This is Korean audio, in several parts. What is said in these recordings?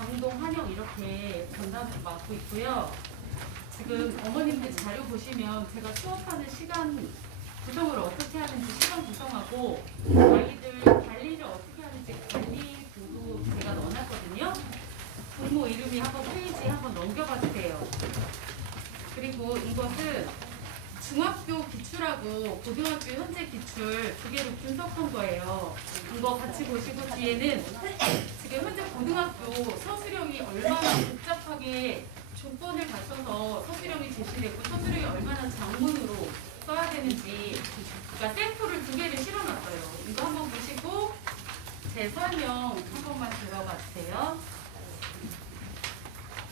강동, 한영 이렇게 전담을 맡고 있고요. 지금 어머님들 자료 보시면 제가 수업하는 시간 구성을 어떻게 하는지 시간 구성하고 아이들 관리를 어떻게 하는지 관리도도 제가 넣어놨거든요. 부모 이름이 한번 페이지에 한번 넘겨봐 주세요. 그리고 이것은 중학교 기출하고 고등학교 현재 기출 두 개를 분석한 거예요. 이거 같이 보시고 뒤에는 지금 현재 고등학교 서술형이 얼마나 복잡하게 조건을 갖춰서 서술형이 제시되고 서술형이 얼마나 장문으로 써야 되는지 그러니까 샘플을 두 개를 실어놨어요. 이거 한번 보시고 제 설명 한 번만 들어봐 주세요.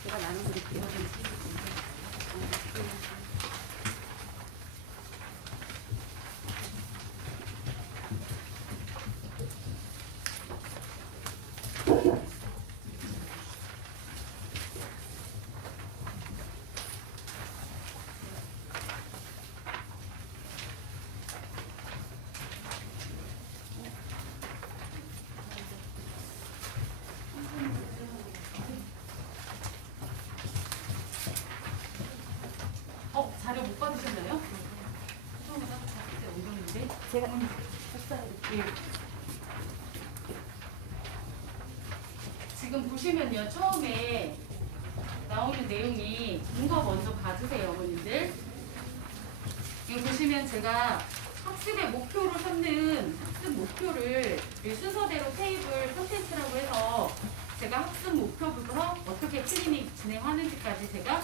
제가 나눠드릴게요. 자료 못 받으셨나요? 제가 예. 지금 보시면요, 처음에 나오는 내용이 이거 먼저 봐주세요, 어머님들. 이거 보시면 제가 학습의 목표로 삼는 학습 목표를 이 순서대로 테이블 콘텐츠라고 해서 제가 학습 목표부터 어떻게 클리닉 진행하는지까지 제가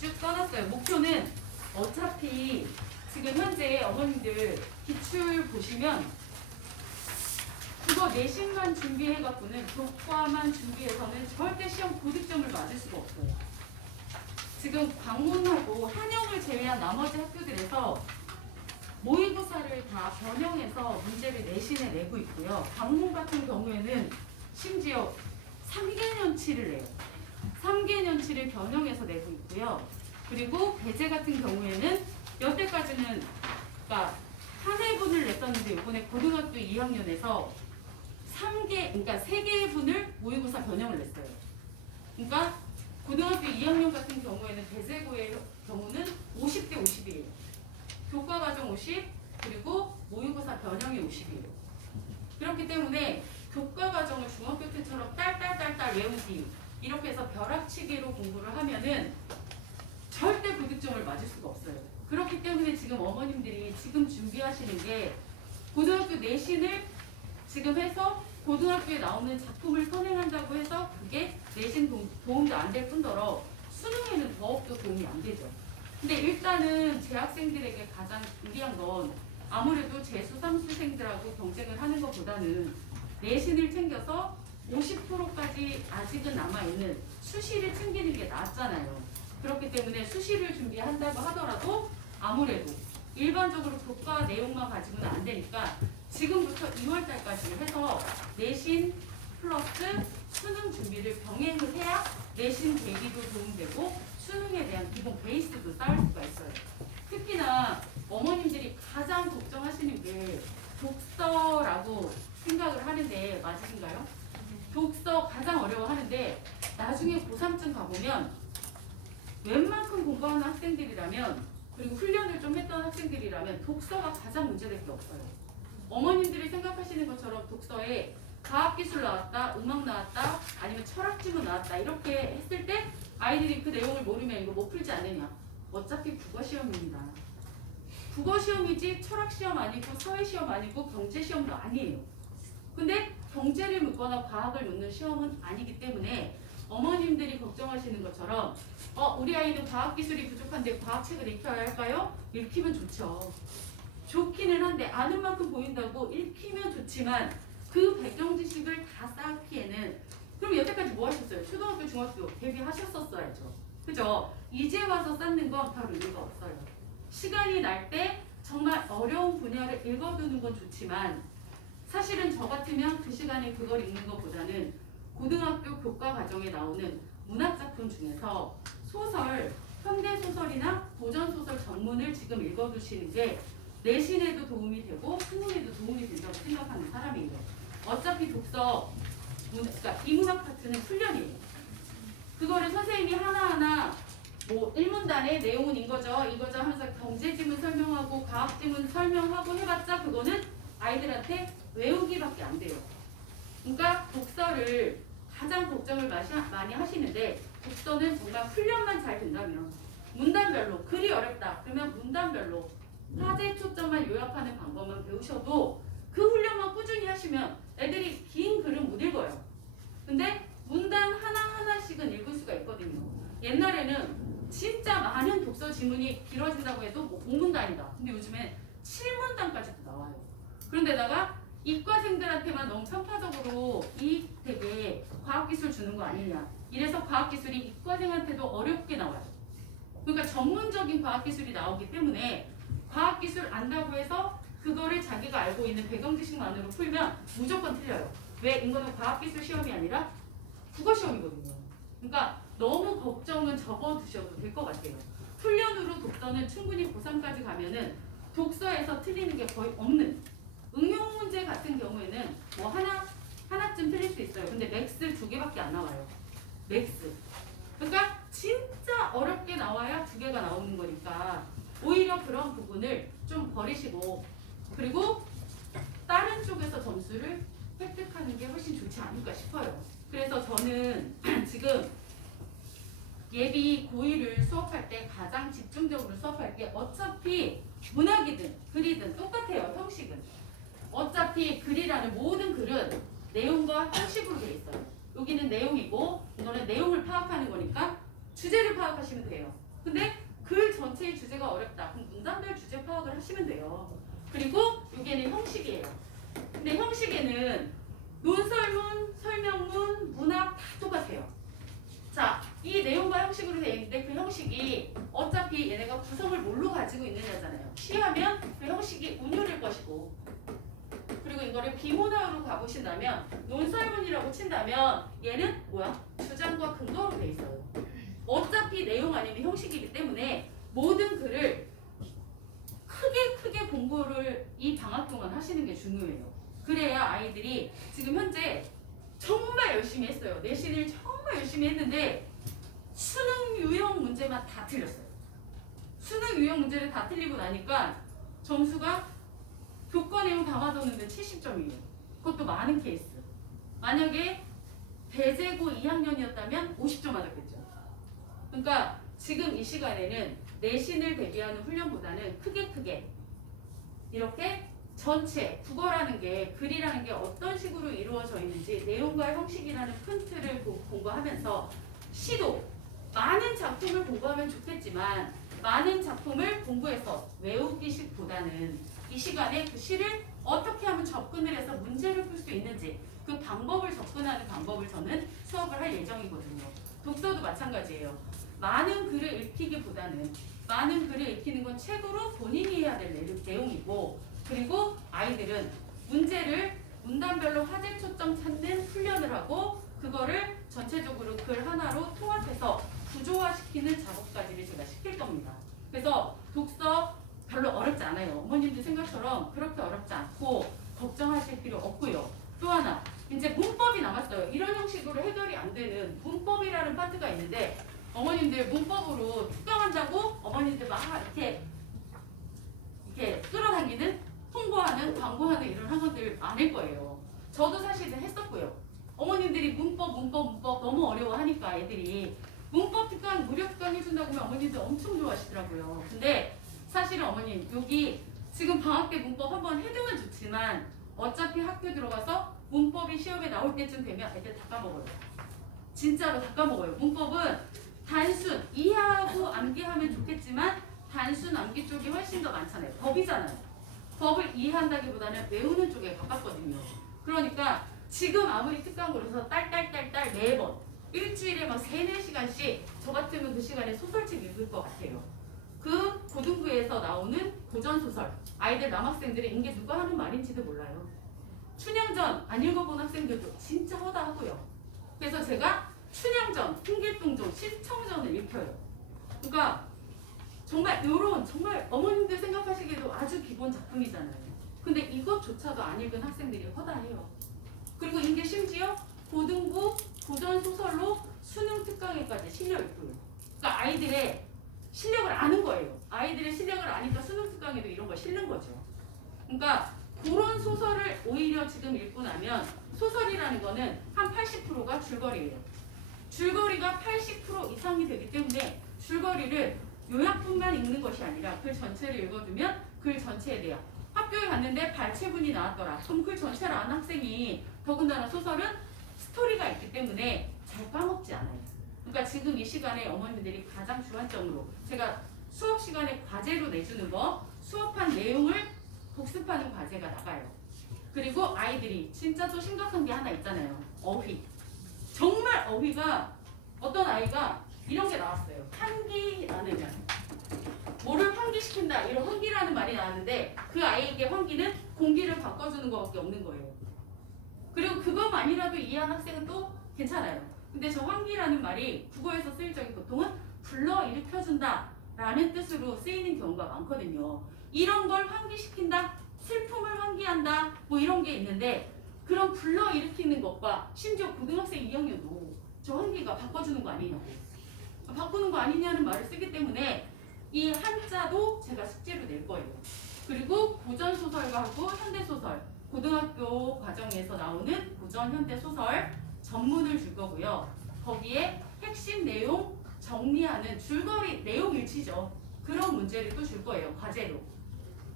쭉 써놨어요. 목표는 어차피 지금 현재 어머님들 기출 보시면 그거 내신만 준비해갖고는 교과만 준비해서는 절대 시험 고득점을 맞을 수가 없어요. 지금 광문하고 한영을 제외한 나머지 학교들에서 모의고사를 다 변형해서 문제를 내신에 내고 있고요. 광문 같은 경우에는 심지어 3개년치를 내요. 3개년치를 변형해서 내고 있고요. 그리고 배제 같은 경우에는 여태까지는 그러니까 한 회분을 냈었는데 이번에 고등학교 2학년에서 3개의 분을 모의고사 변형을 냈어요. 그러니까 고등학교 2학년 같은 경우에는 배제고의 경우는 50대 50이에요. 교과과정 50 그리고 모의고사 변형이 50이에요. 그렇기 때문에 교과과정을 중학교 때처럼 딸딸딸딸 외우기 이렇게 해서 벼락치기로 공부를 하면은 절대 고득점을 맞을 수가 없어요. 그렇기 때문에 지금 어머님들이 지금 준비하시는 게 고등학교 내신을 지금 해서 고등학교에 나오는 작품을 선행한다고 해서 그게 내신 도움도 안 될 뿐더러 수능에는 더욱더 도움이 안 되죠. 근데 일단은 재학생들에게 가장 유리한 건 아무래도 재수, 삼수생들하고 경쟁을 하는 것보다는 내신을 챙겨서 50%까지 아직은 남아있는 수시를 챙기는 게 낫잖아요. 그렇기 때문에 수시를 준비한다고 하더라도 아무래도 일반적으로 교과 내용만 가지고는 안 되니까 지금부터 2월달까지 해서 내신 플러스 수능 준비를 병행을 해야 내신 대비도 도움되고 수능에 대한 기본 베이스도 쌓을 수가 있어요. 특히나 어머님들이 가장 걱정하시는 게 독서라고 생각을 하는데 맞으신가요? 독서 가장 어려워하는데 나중에 고3쯤 가보면 웬만큼 공부하는 학생들이라면 그리고 훈련을 좀 했던 학생들이라면 독서가 가장 문제될 게 없어요. 어머님들이 생각하시는 것처럼 독서에 과학기술 나왔다, 음악 나왔다, 아니면 철학지문 나왔다 이렇게 했을 때 아이들이 그 내용을 모르면 이거 못 풀지 않느냐. 어차피 국어시험입니다. 국어시험이지 철학시험 아니고 사회시험 아니고 경제시험도 아니에요. 근데 경제를 묻거나 과학을 묻는 시험은 아니기 때문에 어머님들이 걱정하시는 것처럼 우리 아이는 과학기술이 부족한데 과학책을 읽혀야 할까요? 읽히면 좋죠. 좋기는 한데 아는 만큼 보인다고 읽히면 좋지만 그 배경 지식을 다 쌓기에는 그럼 여태까지 뭐 하셨어요? 초등학교, 중학교 대비하셨었어야죠. 그죠? 이제 와서 쌓는 건 바로 의미가 없어요. 시간이 날 때 정말 어려운 분야를 읽어두는 건 좋지만 사실은 저 같으면 그 시간에 그걸 읽는 것보다는 고등학교 교과 과정에 나오는 문학작품 중에서 소설, 현대소설이나 고전소설 전문을 지금 읽어두시는 게 내신에도 도움이 되고 수능에도 도움이 된다고 생각하는 사람이에요. 어차피 독서, 그러니까 비문학 파트는 훈련이에요. 그거를 선생님이 하나하나 뭐 1문단의 내용은 이거죠 하면서 경제지문 설명하고 과학지문 설명하고 해봤자 그거는 아이들한테 외우기밖에 안 돼요. 그러니까 독서를 가장 걱정을 많이 하시는데 독서는 정말 훈련만 잘 된다면 문단별로 글이 어렵다 그러면 문단별로 화제 초점만 요약하는 방법만 배우셔도 그 훈련만 꾸준히 하시면 애들이 긴 글은 못 읽어요. 근데 문단 하나하나씩은 읽을 수가 있거든요. 옛날에는 진짜 많은 독서 지문이 길어진다고 해도 뭐 5문단이다. 근데 요즘엔 7문단까지도 나와요. 그런데다가 이과생들한테만 너무 편파적으로 이 되게 과학기술 주는 거 아니냐. 이래서 과학기술이 이과생한테도 어렵게 나와요. 그러니까 전문적인 과학기술이 나오기 때문에 과학기술 안다고 해서 그거를 자기가 알고 있는 배경 지식만으로 풀면 무조건 틀려요. 왜? 이거는 과학기술 시험이 아니라 국어 시험이거든요. 그러니까 너무 걱정은 접어두셔도 될 것 같아요. 훈련으로 독서는 충분히 고3까지 가면은 독서에서 틀리는 게 거의 없는 응용 문제 같은 경우에는 뭐 하나쯤 틀릴 수 있어요. 근데 맥스 2개밖에 안 나와요. 맥스. 그러니까 진짜 어렵게 나와야 2개가 나오는 거니까 오히려 그런 부분을 좀 버리시고 그리고 다른 쪽에서 점수를 획득하는 게 훨씬 좋지 않을까 싶어요. 그래서 저는 지금 예비 고1을 수업할 때 가장 집중적으로 수업할 게 어차피 문학이든 글이든 똑같아요. 형식은. 어차피 글이라는 모든 글은 내용과 형식으로 되어 있어요. 여기는 내용이고 이거는 내용을 파악하는 거니까 주제를 파악하시면 돼요. 근데 글 전체의 주제가 어렵다. 그럼 문단별 주제 파악을 하시면 돼요. 그리고 여기는 형식이에요. 근데 형식에는 논설문, 설명문, 문학 다 똑같아요. 자, 이 내용과 형식으로 되어 있는데 그 형식이 어차피 얘네가 구성을 뭘로 가지고 있느냐잖아요. 시하면 그 형식이 운율일 것이고 그리고 이거를 비문학으로 가보신다면 논설문이라고 친다면 얘는 뭐야? 주장과 근거로 되어 있어요. 어차피 내용 아니면 형식이기 때문에 모든 글을 크게 공부를 이 방학 동안 하시는 게 중요해요. 그래야 아이들이 지금 현재 정말 열심히 했어요. 내신을 정말 열심히 했는데 수능 유형 문제만 다 틀렸어요. 수능 유형 문제를 다 틀리고 나니까 점수가 교과 내용 다 맞았는데 70점이에요. 그것도 많은 케이스. 만약에 대제고 2학년이었다면 50점 맞았겠죠. 그러니까 지금 이 시간에는 내신을 대비하는 훈련보다는 크게 이렇게 전체 국어라는 게 글이라는 게 어떤 식으로 이루어져 있는지 내용과 형식이라는 큰 틀을 공부하면서 시도 많은 작품을 공부하면 좋겠지만 많은 작품을 공부해서 외우기식보다는 이 시간에 그 시를 어떻게 하면 접근을 해서 문제를 풀 수 있는지 그 방법을 접근하는 방법을 저는 수업을 할 예정이거든요. 독서도 마찬가지예요. 많은 글을 읽히기보다는 많은 글을 읽히는 건 책으로 본인이 해야 될 내용이고 그리고 아이들은 문제를 문단별로 화제 초점 찾는 훈련을 하고 그거를 전체적으로 글 하나로 통합해서 구조화시키는 작업까지를 제가 시킬 겁니다. 그래서 독서 별로 어렵지 않아요. 어머님들 생각처럼 그렇게 어렵지 않고 걱정하실 필요 없고요. 또 하나 이제 문법이 남았어요. 이런 형식으로 해결이 안 되는 문법이라는 파트가 있는데 어머님들 문법으로 특강한다고 어머님들 막 이렇게 끌어당기는 홍보하는 광고하는 이런 학원들 많을 거예요. 저도 사실은 했었고요. 어머님들이 문법 너무 어려워하니까 애들이 문법 특강 무료 특강 해준다고 하면 어머님들 엄청 좋아하시더라고요. 근데 사실은 어머님 여기 지금 방학 때 문법 한번 해두면 좋지만 어차피 학교 들어가서 문법이 시험에 나올 때쯤 되면 애들 다 까먹어요. 진짜로 다 까먹어요. 문법은 단순 이해하고 암기하면 좋겠지만 단순 암기 쪽이 훨씬 더 많잖아요. 법이잖아요. 법을 이해한다기보다는 외우는 쪽에 가깝거든요. 그러니까 지금 아무리 특강으로 해서 딸 매번 일주일에 막 3-4시간씩 저 같으면 그 시간에 소설책 읽을 것 같아요. 그 고등부에서 나오는 고전소설 아이들 남학생들이 이게 누가 하는 말인지도 몰라요. 춘향전 안 읽어본 학생들도 진짜 허다하고요. 그래서 제가 춘향전, 풍길동전, 신청전을 읽혀요. 그러니까 정말 요런 정말 어머님들 생각하시기에도 아주 기본 작품이잖아요. 근데 이것조차도 안 읽은 학생들이 허다해요. 그리고 이게 심지어 고등부 고전소설로 수능 특강에까지 실력이 있고요. 그러니까 아이들의 실력을 아는 거예요. 아이들의 실력을 아니까 수능 특강에도 이런 걸 실는 거죠. 그러니까 그런 소설을 오히려 지금 읽고 나면 소설이라는 거는 한 80%가 줄거리예요. 줄거리가 80% 이상이 되기 때문에 줄거리를 요약뿐만 읽는 것이 아니라 글 전체를 읽어두면 글 전체에 대한 학교에 갔는데 발췌문이 나왔더라. 그럼 글 전체를 아는 학생이 더군다나 소설은 스토리가 있기 때문에 잘 까먹지 않아요. 그러니까 지금 이 시간에 어머님들이 가장 주안점으로 제가 수업 시간에 과제로 내주는 거 수업한 내용을 복습하는 과제가 나가요. 그리고 아이들이 진짜 또 심각한 게 하나 있잖아요. 어휘. 정말 어휘가 어떤 아이가 이런 게 나왔어요. 환기라는 뭐를 환기시킨다 이런 환기라는 말이 나왔는데 그 아이에게 환기는 공기를 바꿔주는 것밖에 없는 거예요. 그리고 그것만이라도 이해한 학생은 또 괜찮아요. 근데 저 환기라는 말이 국어에서 쓰일 적이 보통은 불러일으켜준다 라는 뜻으로 쓰이는 경우가 많거든요. 이런 걸 환기시킨다, 슬픔을 환기한다 뭐 이런 게 있는데 그런 불러일으키는 것과 심지어 고등학생 2학년도 저 환기가 바꿔주는 거 아니냐고 바꾸는 거 아니냐는 말을 쓰기 때문에 이 한자도 제가 숙제로 낼 거예요. 그리고 고전소설과 현대소설 고등학교 과정에서 나오는 고전 현대소설 전문을 줄 거고요. 거기에 핵심 내용 정리하는 줄거리 내용 일치죠. 그런 문제를 또 줄 거예요. 과제로.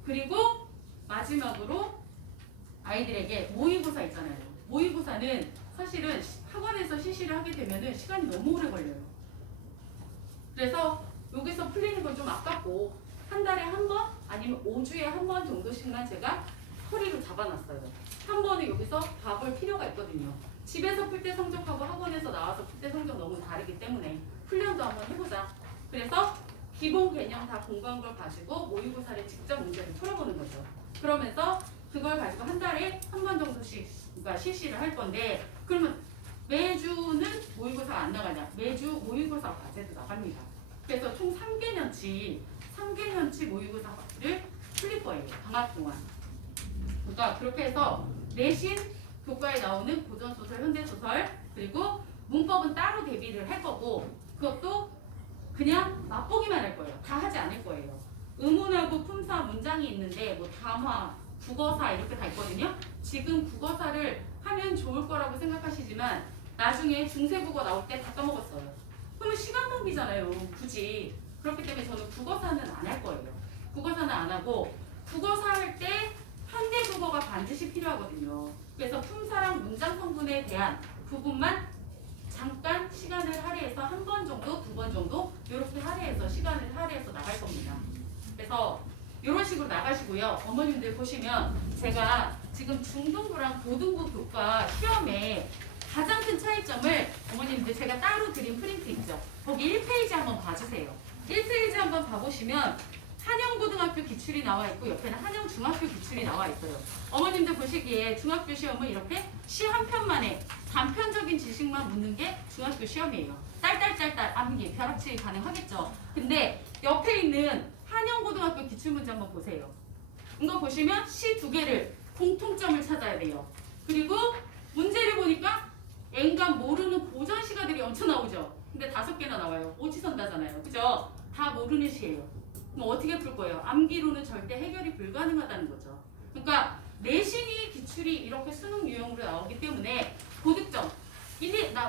그리고 마지막으로 아이들에게 모의고사 있잖아요. 모의고사는 사실은 학원에서 실시를 하게 되면 시간이 너무 오래 걸려요. 그래서 여기서 풀리는 건 좀 아깝고 한 달에 한 번 아니면 5주에 한 번 정도씩만 제가 허리로 잡아놨어요. 한 번은 여기서 봐볼 필요가 있거든요. 집에서 풀 때 성적하고 학원에서 나와서 풀 때 성적 너무 다르기 때문에 훈련도 한번 해보자. 그래서 기본 개념 다 공부한 걸 가지고 모의고사를 직접 문제를 풀어보는 거죠. 그러면서 그걸 가지고 한 달에 한 번 정도씩 그러니까 실시를 할 건데 그러면 매주는 모의고사가 안 나가냐? 매주 모의고사 과제도 나갑니다. 그래서 총 3개년치 모의고사를 풀릴 거예요. 방학 동안. 그러니까 그렇게 해서 내신 교과에 나오는 고전소설, 현대소설 그리고 문법은 따로 대비를 할 거고 그것도 그냥 맛보기만 할 거예요. 다 하지 않을 거예요. 의문하고 품사 문장이 있는데 뭐 담화, 국어사 이렇게 다 있거든요. 지금 국어사를 하면 좋을 거라고 생각하시지만 나중에 중세국어 나올 때 다 까먹었어요. 그러면 시간 낭비잖아요. 굳이. 그렇기 때문에 저는 국어사는 안 할 거예요. 국어사는 안 하고 국어사 할 때 현대국어가 반드시 필요하거든요. 그래서 품사랑 문장 성분에 대한 부분만 잠깐 시간을 할애해서 한 번 정도, 2번 정도 이렇게 할애해서 시간을 할애해서 나갈 겁니다. 그래서 이런 식으로 나가시고요. 어머님들 보시면 제가 지금 중등부랑 고등부 교과 시험에 가장 큰 차이점을 어머님들 제가 따로 드린 프린트 있죠. 거기 1페이지 한번 봐주세요. 1페이지 한번 봐보시면 한영고등학교 기출이 나와 있고 옆에는 한영중학교 기출이 나와 있어요. 어머님들 보시기에 중학교 시험은 이렇게 시 한 편만에 단편적인 지식만 묻는 게 중학교 시험이에요. 딸딸딸딸 암기, 벼락치기 가능하겠죠. 근데 옆에 있는 한영고등학교 기출문제 한번 보세요. 이거 보시면 시 2개를 공통점을 찾아야 돼요. 그리고 문제를 보니까 앵간 모르는 고전 시가들이 엄청 나오죠. 근데 5개나 나와요. 오치선다잖아요. 그죠? 다 모르는 시예요. 그럼 어떻게 풀 거예요? 암기로는 절대 해결이 불가능하다는 거죠. 그러니까 내신이 기출이 이렇게 수능 유형으로 나오기 때문에 고득점.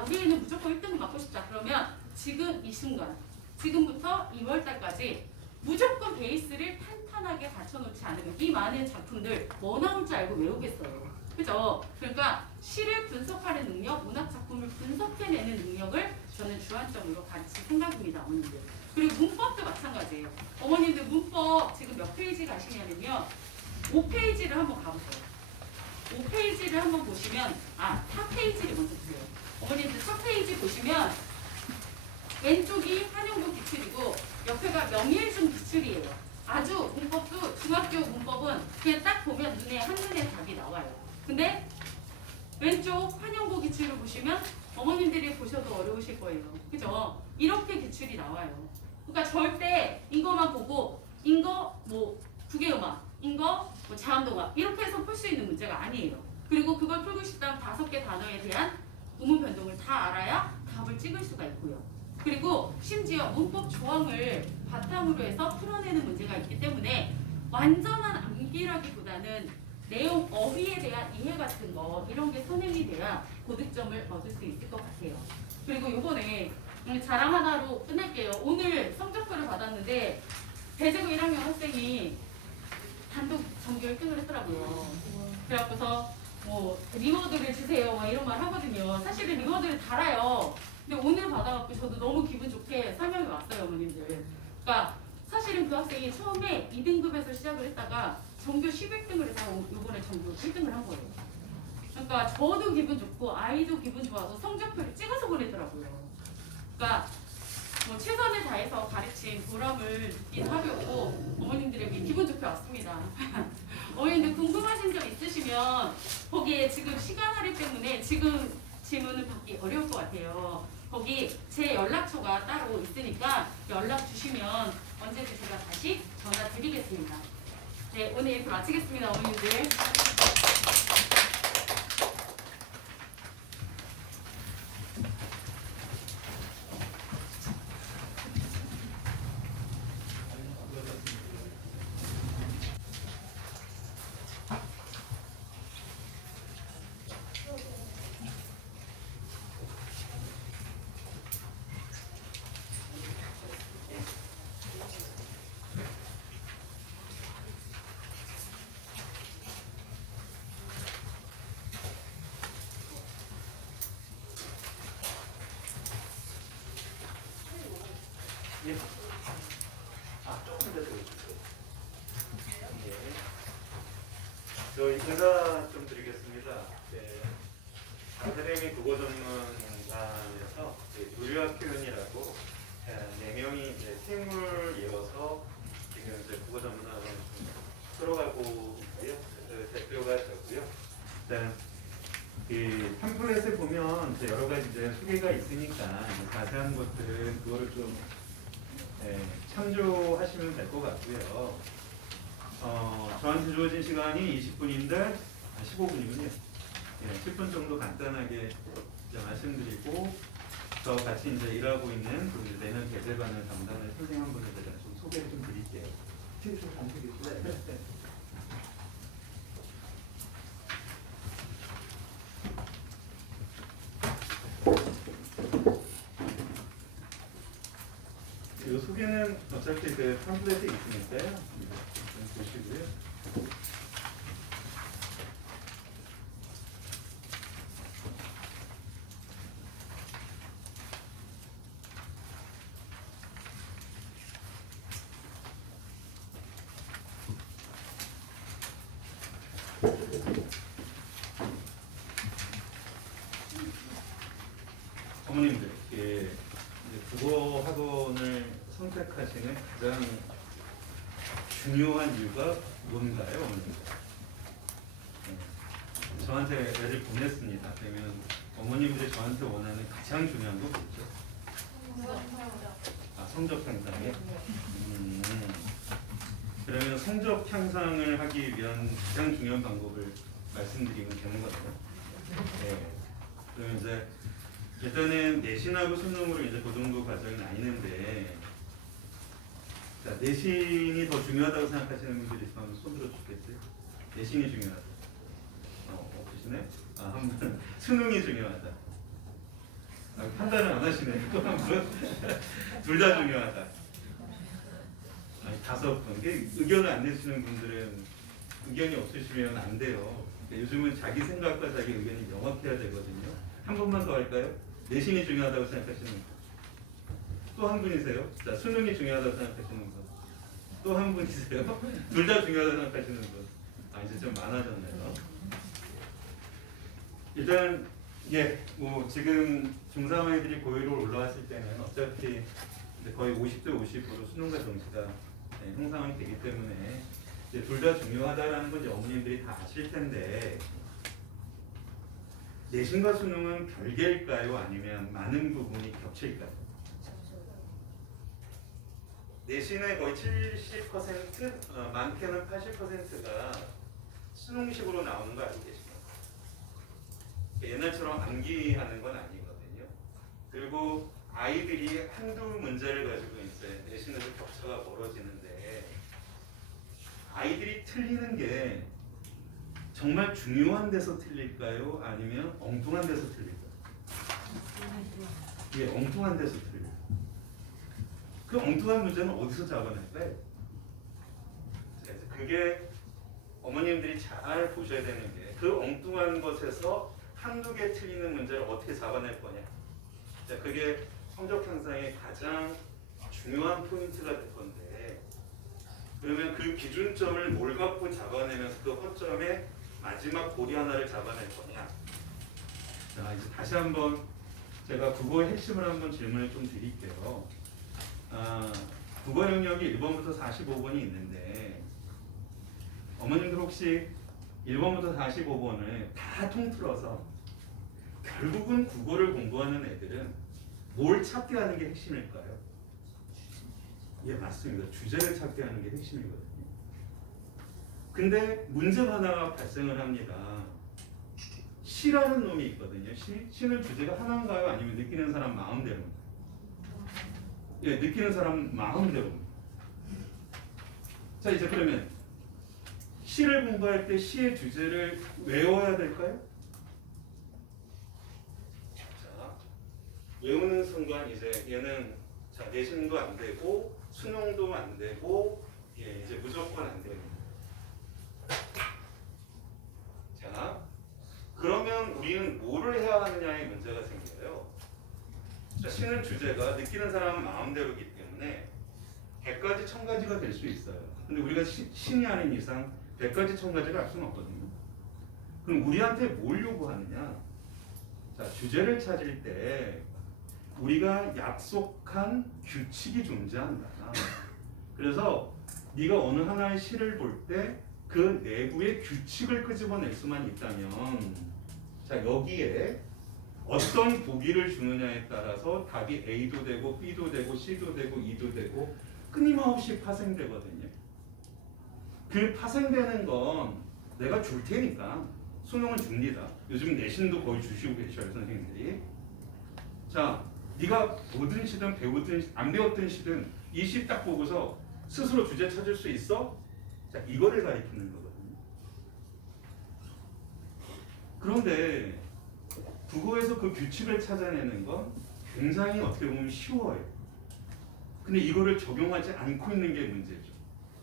우리는 무조건 1등을 받고 싶다. 그러면 지금 이 순간, 지금부터 2월 달까지 무조건 베이스를 탄탄하게 갖춰놓지 않으면 이 많은 작품들 뭐 나올지 알고 외우겠어요. 그죠? 그러니까 시를 분석하는 능력, 문학 작품을 분석해내는 능력을 저는 주안점으로 가르칠 생각입니다, 어머님들. 그리고 문법도 마찬가지예요. 어머님들 문법 지금 몇 페이지 가시냐면요. 5페이지를 한번 가보세요. 5페이지를 한번 보시면 4페이지를 먼저 보세요. 어머님들 4페이지 보시면 왼쪽이 한영도 기출이고 옆에가 명예일중 기출이에요. 아주 문법도 중학교 문법은 그냥 딱 보면 한눈에 답이 나와요. 근데 왼쪽 한영고 기출을 보시면 어머님들이 보셔도 어려우실 거예요. 그죠? 이렇게 기출이 나와요. 그러니까 절대 이거만 보고 인거 뭐 국외음악, 인거 뭐 자음동화 이렇게 해서 풀 수 있는 문제가 아니에요. 그리고 그걸 풀고 싶다면 5개 단어에 대한 의문 변동을 다 알아야 답을 찍을 수가 있고요. 그리고 심지어 문법 조항을 바탕으로 해서 풀어내는 문제가 있기 때문에 완전한 암기라기보다는 내용 어휘에 대한 이해 같은 거 이런 게 선행이 돼야 고득점을 얻을 수 있을 것 같아요. 그리고 요번에 자랑 하나로 끝낼게요. 오늘 성적표를 받았는데 대제고 1학년 학생이 단독 전교 1등을 했더라고요. 그래갖고서 뭐 리워드를 주세요 막 이런 말 하거든요. 사실은 리워드를 달아요. 근데 오늘 받아갖고 저도 너무 기분 좋게 설명이 왔어요, 어머님들. 그러니까 사실은 그 학생이 처음에 2등급에서 시작을 했다가 전교 11등을 해서 이번에 전교 1등을 한 거예요. 그러니까 저도 기분 좋고 아이도 기분 좋아서 성적표를 찍어서 보내더라고요. 그러니까 뭐 최선을 다해서 가르친 보람을 느낀 하루였고 어머님들에게 기분 좋게 왔습니다. 어머님들 궁금하신 점 있으시면 거기에 지금 시간 할애 때문에 지금 질문을 받기 어려울 것 같아요. 거기 제 연락처가 따로 있으니까 연락 주시면 언제든 제가 다시 전화 드리겠습니다. 네, 오늘 이렇게 마치겠습니다, 어머님들. 예. 조금 더 드릴게요. 예. 저 인사 좀 드리겠습니다. 네. 아카데미 국어 전문반에서 의료학 표현이라고 4명이 이제 팀을 이뤄서 지금 이제 국어 전문학을 풀어가고 있고요. 그 대표가 저고요. 일단 그 팜플렛에 보면 이제 여러 가지 이제 소개가 있으니까 자세한 것들은 그거를 좀 참조하시면 될 것 같고요. 저한테 주어진 시간이 20분인데 15분이군요. 10분 정도 간단하게 이제 말씀드리고 저 같이 이제 일하고 있는 그 내년 대제반을 담당하는 선생님 한 분을 제가 좀 소개를 좀 드릴게요. 뒤에 좀 앉으시죠. 이 소개는 어차피 그 팜플렛에 있으니까요. 좀 보시고요. 어머님들, 국어 학원을 선택하시는 가장 중요한 이유가 뭔가요, 어머님들? 저한테 애를 보냈습니다. 그러면 어머님들이 저한테 원하는 가장 중요한 거 뭐죠? 성적 향상이요? 그러면 성적 향상을 하기 위한 가장 중요한 방법을 말씀드리면 되는 거죠. 네. 그러면 이제 일단은 내신하고 수능으로 이제 고등부 과정이 나뉘는데, 자, 내신이 더 중요하다고 생각하시는 분들이 있으면 손 들어 주시겠어요? 내신이 중요하다. 없으시네? 한 분. 수능이 중요하다. 판단을 안 하시네. 또 한 분. 둘 다 중요하다. 5분. 의견을 안 내시는 분들은 의견이 없으시면 안 돼요. 그러니까 요즘은 자기 생각과 자기 의견이 명확해야 되거든요. 한 번만 더 할까요? 내신이 중요하다고 생각하시는 분. 또 한 분이세요? 자, 수능이 중요하다고 생각하시는 분. 또 한 분이세요? 둘 다 중요하다고 생각하시는 분. 이제 좀 많아졌네요. 일단 뭐 지금 중3 아이들이 고1로 올라왔을 때는 어차피 거의 50대 50으로 수능과 정시가 형성이 되기 때문에 둘 다 중요하다라는 건 이제 어머님들이 다 아실 텐데, 내신과 수능은 별개일까요? 아니면 많은 부분이 겹칠까요? 내신의 거의 70%, 많게는 80%가 수능식으로 나오는 거 알고 계시나요? 옛날처럼 암기하는 건 아니거든요. 그리고 아이들이 한두 문제를 가지고 이제 내신에서 격차가 벌어지는데 아이들이 틀리는 게 정말 중요한 데서 틀릴까요? 아니면 엉뚱한 데서 틀릴까요? 예, 엉뚱한 데서 틀려요. 그 엉뚱한 문제는 어디서 잡아낼까요? 그래서 그게 어머님들이 잘 보셔야 되는 게 그 엉뚱한 것에서 한두 개 틀리는 문제를 어떻게 잡아낼 거냐. 자, 그게 성적 향상의 가장 중요한 포인트가 될 건데 그러면 그 기준점을 뭘 갖고 잡아내면서 그 허점의 마지막 고리 하나를 잡아낼 거냐. 자, 이제 다시 한번 제가 국어의 핵심을 한번 질문을 좀 드릴게요. 국어 영역이 1번부터 45번이 있는데 어머님들 혹시 1번부터 45번을 다 통틀어서 결국은 국어를 공부하는 애들은 뭘 찾게 하는 게 핵심일까요? 예, 맞습니다. 주제를 찾게 하는 게 핵심이거든요. 근데 문제가 하나가 발생을 합니다. 시라는 놈이 있거든요. 시는 주제가 하나인가요? 아니면 느끼는 사람 마음대로인가요? 예, 느끼는 사람 마음대로입니다. 자, 이제 그러면 시를 공부할 때 시의 주제를 외워야 될까요? 자, 외우는 순간 이제 얘는 자, 내신도 안 되고 수능도 안 되고 예, 이제 무조건 안 됩니다. 자, 그러면 우리는 뭐를 해야 하느냐의 문제가 생겨요. 자, 시는 주제가 느끼는 사람은 마음대로이기 때문에 100가지 1000가지가 될 수 있어요. 근데 우리가 신이 아닌 이상 100가지 1000가지를 할 수는 없거든요. 그럼 우리한테 뭘 요구하느냐? 자, 주제를 찾을 때 우리가 약속한 규칙이 존재한다. 그래서 네가 어느 하나의 시를 볼 때 그 내부의 규칙을 끄집어낼 수만 있다면 자, 여기에 어떤 보기를 주느냐에 따라서 답이 A도 되고 B도 되고 C도 되고 E도 되고 끊임없이 파생되거든요. 그 파생되는 건 내가 줄 테니까 수능은 줍니다. 요즘 내신도 거의 주시고 계셔요, 선생님들이. 자, 네가 보든 시든 배우든 안 배웠든 시든 이 시 딱 보고서 스스로 주제 찾을 수 있어? 자, 이거를 가리키는 거거든요. 그런데 국어에서 그 규칙을 찾아내는 건 굉장히 어떻게 보면 쉬워요. 근데 이거를 적용하지 않고 있는 게 문제죠.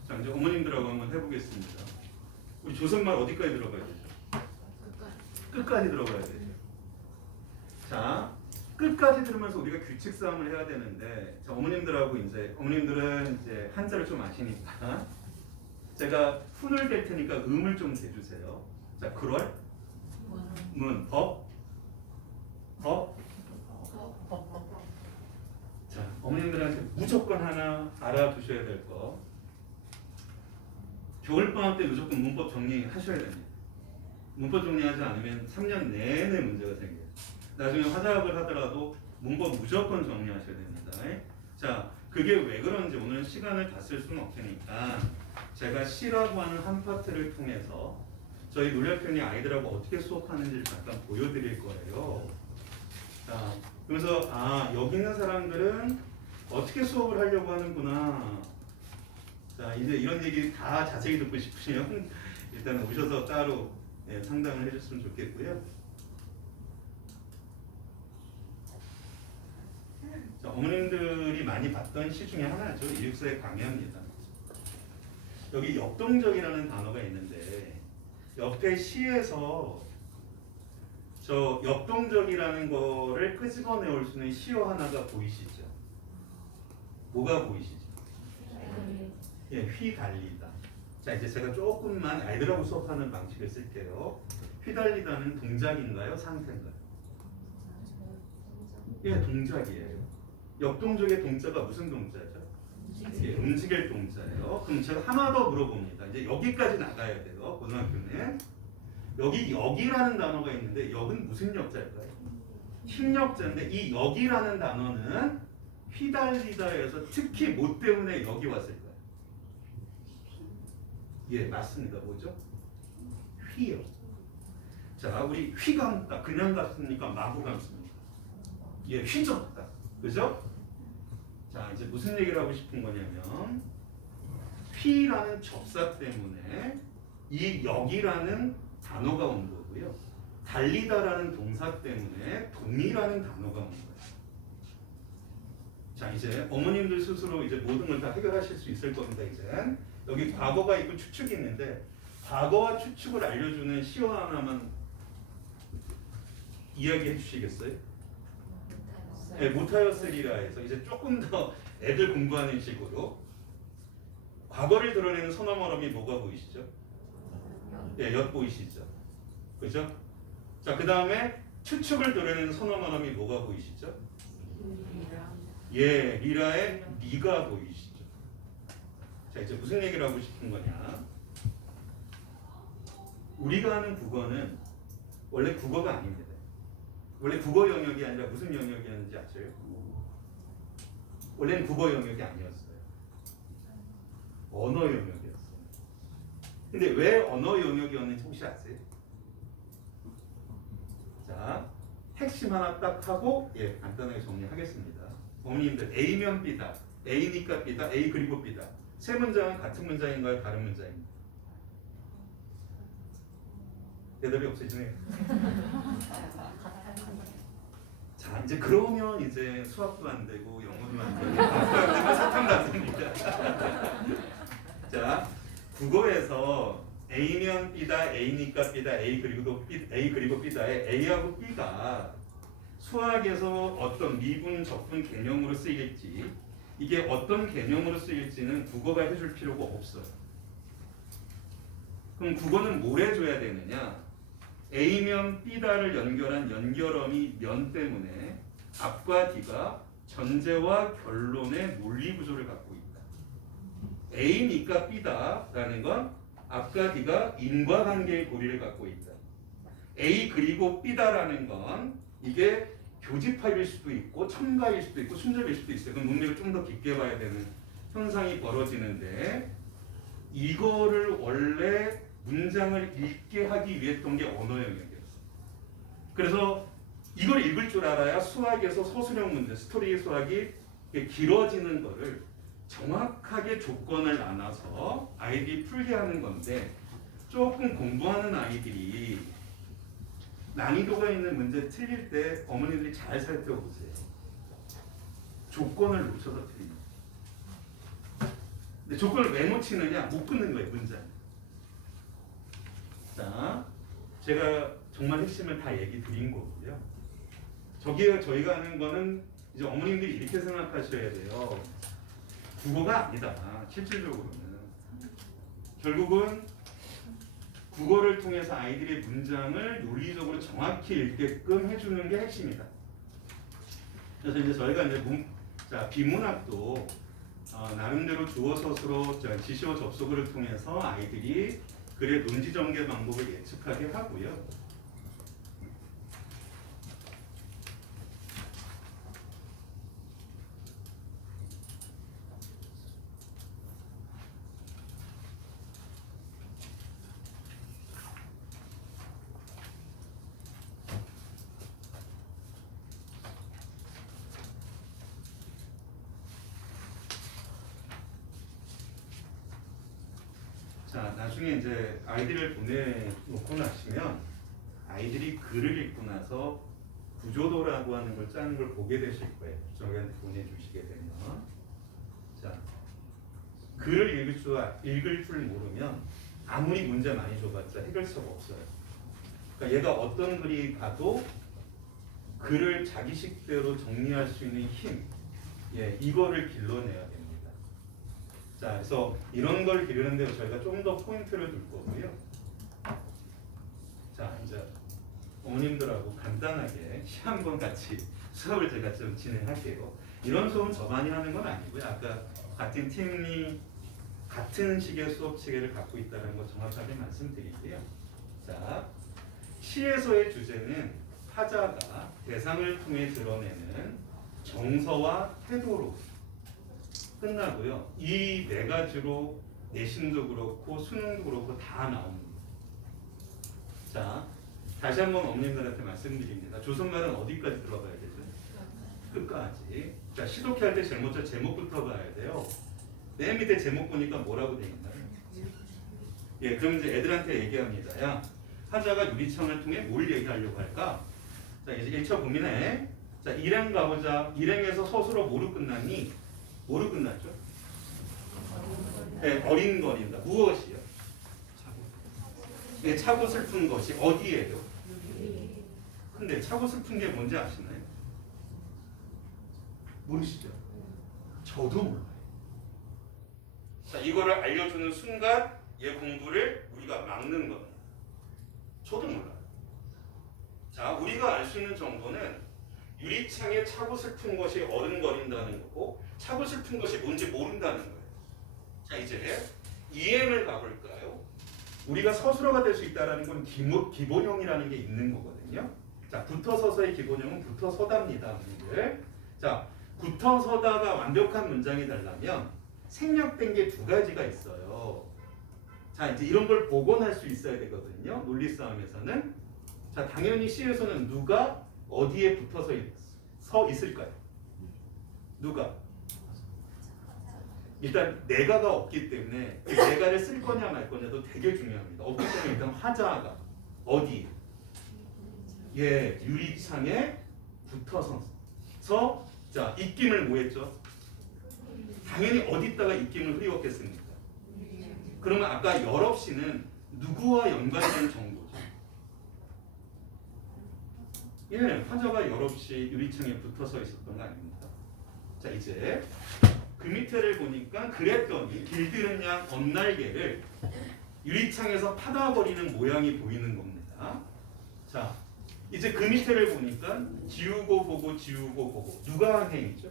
자, 이제 어머님들하고 한번 해보겠습니다. 우리 조선말 어디까지 들어가야 되죠? 끝까지 들어가야 되죠. 자, 끝까지 들으면서 우리가 규칙 싸움을 해야 되는데, 자, 어머님들은 이제 한자를 좀 아시니까 제가 훈을 댈 테니까 음을 좀 대주세요. 자, 그럴, 문, 법. 자, 어머님들한테 무조건 하나 알아두셔야 될 거. 겨울방학 때 무조건 문법 정리하셔야 됩니다. 문법 정리하지 않으면 3년 내내 문제가 생겨요. 나중에 화작을 하더라도 문법 무조건 정리하셔야 됩니다. 자, 그게 왜 그런지 오늘 시간을 다 쓸 수는 없으니까 제가 시라고 하는 한 파트를 통해서 저희 놀랄편이 아이들하고 어떻게 수업하는지를 잠깐 보여드릴 거예요. 자, 그래서 여기 있는 사람들은 어떻게 수업을 하려고 하는구나. 자, 이제 이런 얘기 다 자세히 듣고 싶으시면 일단 오셔서 따로 상담을 해줬으면 좋겠고요. 자, 어머님들이 많이 봤던 시 중에 하나죠. 이육서의 강해입니다. 여기 역동적이라는 단어가 있는데 옆에 시에서 저 역동적이라는 거를 끄집어내올 수 있는 시어 하나가 보이시죠? 뭐가 보이시죠? 예, 휘달리다. 자, 이제 제가 조금만 아이들하고 수업하는 방식을 쓸게요. 휘달리다는 동작인가요? 상태인가요? 예, 동작이에요. 역동적의 동자가 무슨 동자죠? 예, 움직일 동자예요. 그럼 제가 하나 더 물어봅니다. 이제 여기까지 나가야 돼요. 고등학교는. 여기 역이라는 단어가 있는데 역은 무슨 역자일까요? 힘역자인데 이 역이라는 단어는 휘달리다에서 특히 뭐 때문에 역이 왔을까요? 예, 맞습니다. 뭐죠? 휘요. 자, 우리 휘감다 그냥 감습니까? 마구 감습니까? 예, 휘젓다. 그죠? 자, 이제 무슨 얘기를 하고 싶은 거냐면 휘라는 접사 때문에 이 역이라는 단어가 온 거고요. 달리다라는 동사 때문에 동이라는 단어가 온 거예요. 자, 이제 어머님들 스스로 이제 모든 걸 다 해결하실 수 있을 겁니다. 이제 여기 과거가 있고 추측이 있는데 과거와 추측을 알려주는 시어 하나만 이야기해 주시겠어요? 네, 못하였으리라 해서 이제 조금 더 애들 공부하는 식으로 과거를 드러내는 선어머럼이 뭐가 보이시죠? 예, 엿 보이시죠? 그죠? 자, 그 다음에 추측을 드러내는 선어머럼이 뭐가 보이시죠? 예, 리라의 리가 보이시죠? 자, 이제 무슨 얘기를 하고 싶은 거냐? 우리가 하는 국어는 원래 국어가 아닙니다. 원래 국어 영역이 아니라 무슨 영역이었는지 아세요? 원래는 국어 영역이 아니었어요. 언어 영역이었어요. 근데 왜 언어 영역이었는지 혹시 아세요? 자, 핵심 하나 딱 하고 예, 간단하게 정리하겠습니다. 어머님들 A면 B다. A니까 B다. A 그리고 B다. 세 문장은 같은 문장인가요? 다른 문장입니까? 대답이 없으시네요. 자, 이제 그러면 이제 수학도 안 되고 영어도 안 되고 과학도 안 되고 사탕도 안 됩니다. 자, 국어에서 A면 B다, A니까 B다, A 그리고 B다의 A하고 B가 수학에서 어떤 미분, 적분 개념으로 쓰일지 이게 어떤 개념으로 쓰일지는 국어가 해줄 필요가 없어요. 그럼 국어는 뭘 해줘야 되느냐? A면 B다를 연결한 연결어미 면 때문에 앞과 뒤가 전제와 결론의 논리 구조를 갖고 있다. A니까 B다라는 건 앞과 뒤가 인과관계의 고리를 갖고 있다. A 그리고 B다라는 건 이게 교집합일 수도 있고 첨가일 수도 있고 순접일 수도 있어요. 그럼 논리를 좀 더 깊게 봐야 되는 현상이 벌어지는데 이거를 원래 문장을 읽게 하기 위해 했던 게 언어 영역이었어. 그래서 이걸 읽을 줄 알아야 수학에서 서술형 문제, 스토리 수학이 길어지는 거를 정확하게 조건을 나눠서 아이들이 풀게 하는 건데 조금 공부하는 아이들이 난이도가 있는 문제 틀릴 때 어머니들이 잘 살펴보세요. 조건을 놓쳐서 틀립니다. 근데 조건을 왜 놓치느냐? 못 끊는 거예요, 문장. 자, 제가 정말 핵심을 다 얘기 드린 거고요. 저희가 하는 거는 이제 어머님들이 이렇게 생각하셔야 돼요. 국어가 아니다. 실질적으로는 결국은 국어를 통해서 아이들의 문장을 논리적으로 정확히 읽게끔 해주는 게 핵심이다. 그래서 이제 저희가 이제 비문학도 나름대로 주어 서술어 지시어 접속어를 통해서 아이들이 글의 논지 전개 방법을 예측하게 하고요. 자, 나중에 이제 아이들을 보내놓고 나시면 아이들이 글을 읽고 나서 구조도라고 하는 걸 짜는 걸 보게 되실 거예요. 저희한테 보내주시게 되면. 자, 글을 읽을 줄 모르면 아무리 문제 많이 줘봤자 해결사가 없어요. 그러니까 얘가 어떤 글이 가도 글을 자기식대로 정리할 수 있는 힘, 예, 이거를 길러내야 됩니다. 자, 그래서 이런 걸 기르는데 저희가 좀 더 포인트를 둘 거고요. 자, 이제 어머님들하고 간단하게 한번 같이 수업을 제가 좀 진행할게요. 이런 수업은 저만이 하는 건 아니고요. 아까 같은 팀이 같은 식의 수업 체계를 갖고 있다는 거 정확하게 말씀드리고요. 자, 시에서의 주제는 타자가 대상을 통해 드러내는 정서와 태도로 끝나고요. 이 네 가지로 내신도 그렇고 수능도 그렇고 다 나옵니다. 자, 다시 한번 어머님들한테 말씀드립니다. 조선말은 어디까지 들어가야 되죠? 끝까지. 자, 시독해 할 때 제일 먼저 제목부터 봐야 돼요. 맨 밑에 제목 보니까 뭐라고 돼 있나요? 예, 그럼 이제 애들한테 얘기합니다. 야, 하자가 유리창을 통해 뭘 얘기하려고 할까? 자, 이제 1차 고민해. 자, 일행 가보자. 일행에서 서술어 뭐로 끝났니? 뭐로 끝났죠? 네, 어린거린다. 무엇이요? 네, 차고 슬픈 것이 어디예요? 근데 차고 슬픈 게 뭔지 아시나요? 모르시죠? 저도 몰라요. 자, 이거를 알려주는 순간 얘 공부를 우리가 막는 겁니다. 저도 몰라요. 자, 우리가 알 수 있는 정보는 유리창에 차고 슬픈 것이 어른거린다는 거고 차고 슬픈 것이 뭔지 모른다는 거예요. 자, 이제 이행을 가볼까요? 우리가 서술어가 될 수 있다는 건 기본형이라는 게 있는 거거든요. 자, 붙어서서의 기본형은 붙어서다입니다. 자, 붙어서다가 완벽한 문장이 되려면 생략된 게 두 가지가 있어요. 자, 이제 이런 걸 복원할 수 있어야 되거든요. 논리 싸움에서는. 자, 당연히 C에서는 누가 어디에 붙어서 서 있을까요? 누가? 일단 내가가 없기 때문에 그 내가를 쓸 거냐 말 거냐도 되게 중요합니다. 없기 때문에 일단 화자가 어디? 예, 유리창에 붙어서 자, 입김을 뭐 했죠? 당연히 어디다가 입김을 흐리웠겠습니까? 그러면 아까 열없이는 누구와 연관된 정보죠? 예, 화자가 열없이 유리창에 붙어서 있었던 거 아닙니까? 자, 이제 그 밑에를 보니까 그랬더니 길들은 양 건날개를 유리창에서 파다버리는 모양이 보이는 겁니다. 자, 이제 그 밑에를 보니까 지우고 보고 지우고 보고 누가 한 행위죠?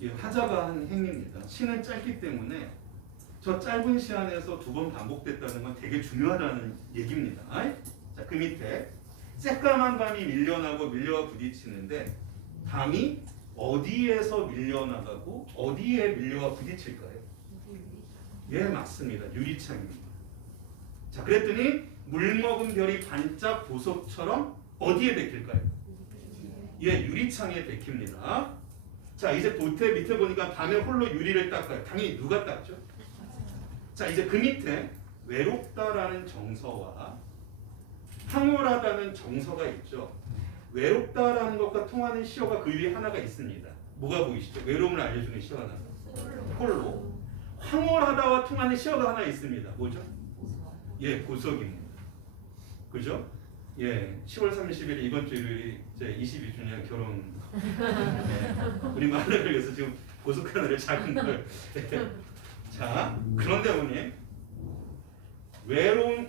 예, 화자가 한 행위입니다. 시는 짧기 때문에 저 짧은 시 안에서 두 번 반복됐다는 건 되게 중요하다는 얘기입니다. 자, 그 밑에 새까만 밤이 밀려나고 밀려와 부딪히는데 밤이 어디에서 밀려나가고 어디에 밀려와 부딪힐까요? 예, 맞습니다. 유리창입니다. 자, 그랬더니 물 먹은 별이 반짝 보석처럼 어디에 베낄까요? 예, 유리창에 베낍니다. 자, 이제 도태 밑에 보니까 밤에 홀로 유리를 닦아요. 당연히 누가 닦죠? 자, 이제 그 밑에 외롭다라는 정서와 황홀하다는 정서가 있죠. 외롭다라는 것과 통하는 시어가 그 위에 하나가 있습니다. 뭐가 보이시죠? 외로움을 알려주는 시어 하나. 홀로. 황홀하다와 통하는 시어가 하나 있습니다. 뭐죠? 예, 보석입니다. 그죠? 예, 10월 30일 이번 주 일요일이 제 22주년 결혼. 예, 우리 마누라를 위해서 지금 보석 하나를 작은 걸. 자, 그런데 어머니 외로운